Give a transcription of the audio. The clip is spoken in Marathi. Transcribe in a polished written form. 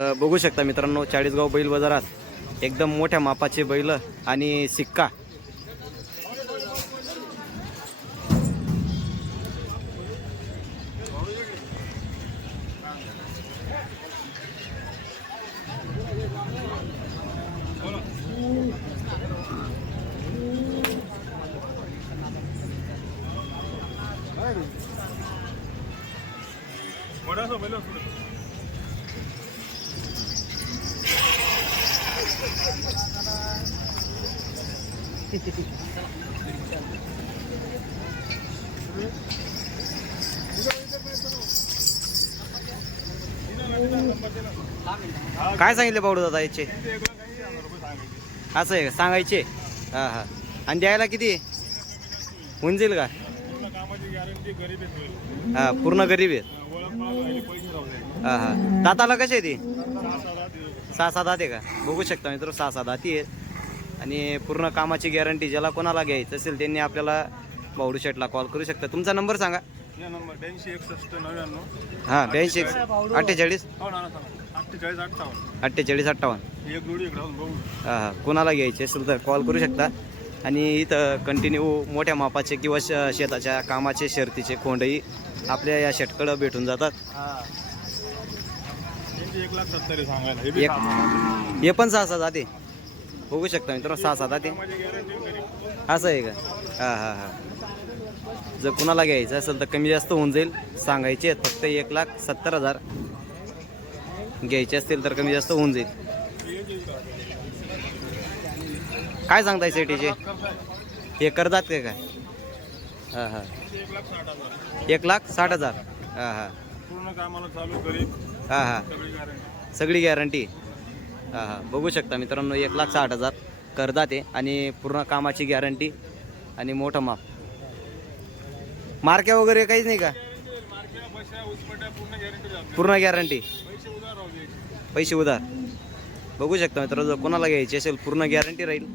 बघू शकता मित्रांनो, चाळीसगाव बैल बाजारात एकदम मोठ्या मापाचे बैल आणि सिक्का. काय सांगितले पावडू दादा याचे? असं आहे का, सांगायचे? हां हां. आणि द्यायला किती होऊन जाईल का? हां, पूर्ण गरीब आहेत. हां हां. दाताला कसे आहे ती? 6-7 दात आहे का? बघू शकता मित्र, 6-7 दाती आहेत आणि पूर्ण कामाची गॅरंटी. ज्याला कोणाला घ्यायचं असेल त्यांनी आपल्याला बावडू शेटला कॉल करू शकता. तुमचा नंबर सांगा. या नंबर 826199. हां, 82 48 4858. 4858. एक जोडी इकडे बघू. हां हां. कोणाला घ्यायचे असेल तर कॉल करू शकता. आणि इथं कंटिन्यू मोठ्या मापाचे किंवा शेताच्या कामाचे शर्तीचे कोंडही आपल्या या शेटकडं भेटून जातात. 1,70,000 सांगायला. हे बी सांगा. हे पण 6-7 दाते बघू शकता मित्रांनो, 6-7 दाते. असं आहे का? हां हां हां. जर कुणाला घ्यायचं असेल तर कमी जास्त होऊन जाईल. सांगायचे आहेत फक्त 1,70,000. घ्यायचे असतील तर कमी जास्त होऊन जाईल. काय सांगताय सेटीचे? हे करतात काय काय? हां हां. 1,60,000. हां हां. पूर्ण कामाला चालू करीन. हां हां. सगळी guarantee. सगळी गॅरंटी. हां हां. बघू शकता मित्रांनो, 1,60,000 करतात आहे आणि पूर्ण कामाची गॅरंटी आणि मोठं माप. मार्क्या वगैरे काहीच नाही का? मार्केला बशा उसपट्या पूर्ण गॅरंटी द्या. पूर्ण गॅरंटी. पैसे उधार राहू द्यायचे. पैसे उधार. बघू शकता मित्रांनो, जर कोणाला घ्यायची असेल पूर्ण गॅरंटी राहील.